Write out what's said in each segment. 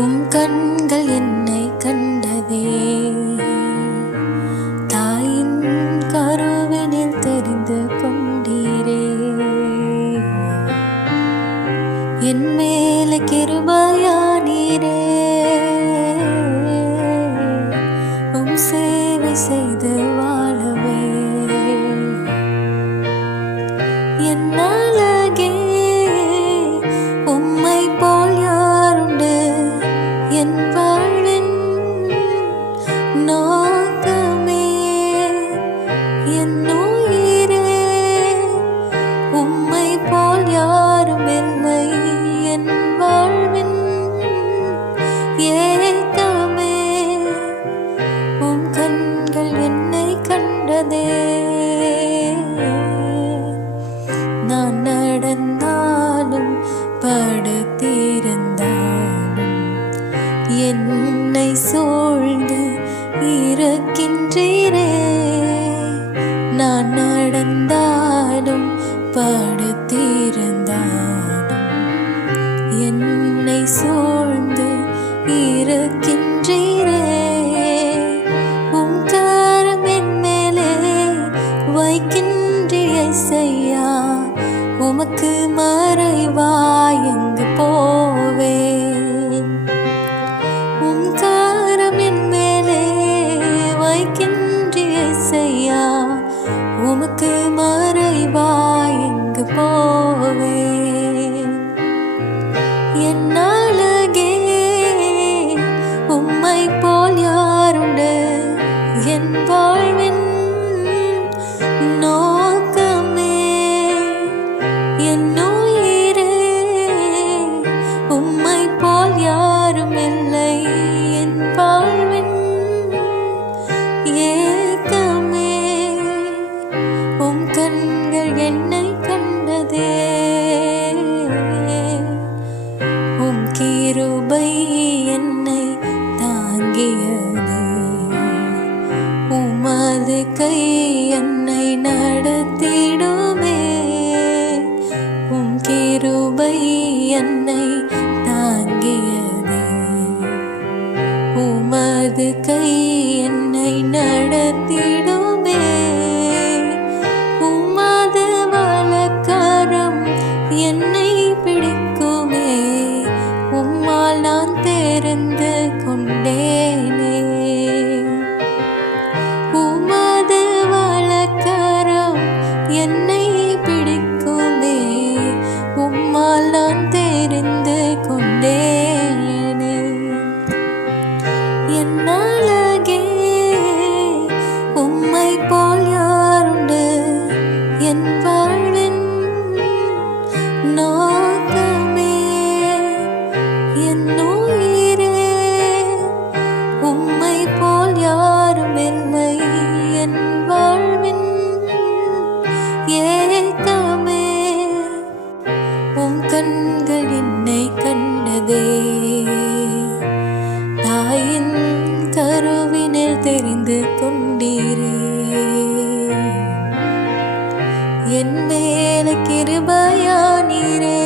உம் கண்கள் என்னை கண்டதே, தாயின் கருவினில் தெரிந்து கொண்டீரே. என் மேல கிருபையானீரே, உம் சேவை செய்து வாழவே. என் அழகே, உம்மை போல் யாருண்டு? என் வாழ்வின் நோக்கமே, என் உயிரே, உம்மை போல் யாரும் இல்லை. என் வாழ்வின் ஏக்கமே, உம் கண்கள் என்னை கண்டதே. நான் நடந்தாலும் படுத்திருந்தாலும் என்னை சூழ்ந்து இருக்கின்றீரே. நான் நடந்தாலும் படுத்திருந்தாலும் என்னை சூழ்ந்து இருக்கின்றீரே. உம் கரம் என் மேலே வைக்கின்றீர் இயேசையா, உமக்கு மறைவாய் எங்கு போவேன்? உம் கரம் என் மேலே வைக்கின்றீர் இயேசையா, உமக்கு மறைவாய் எங்கு போவேன்? என் அழகே, உம்மை போல் யாருண்டு? என் வாழ்வின் நோக்கமே, என் உயிரே, உம்மை போல் யாரும் இல்லை. என் வாழ்வின் ஏக்கமே, உம் கண்கள் என்னை கண்டதே. உம் கிருபை என்னை தாங்கியதே, உமது கை என்னை நடத்திடுமே. உம் கிருபை என்னை தாங்கியதே, உமது கை என்னை நடத்திடுமே. உமது வலக்கரம் என்னை பிடிக்குமே, உம்மால் நான் தெரிந்து கொண்டேனே. உமது வலக்கரம் என்னை பிடிக்குமே, உம்மால் நான் தெரிந்து கொண்டேனே. என் அழகே, உம்மை போல் யாருண்டு? என் வாழ்வின் நோக்கமே, என் உயிரே, உம்மை போல் யாரும் இல்லை. என் வாழ்வின் ஏக்கமே, உம் கண்கள் என்னை கண்டதே. தாயின் கருவினில் தெரிந்து கொண்டீரே. என் மேல கிருபையானீரே,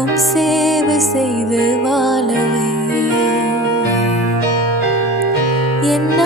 உம் சேவை செய்து வாழவே. என்ன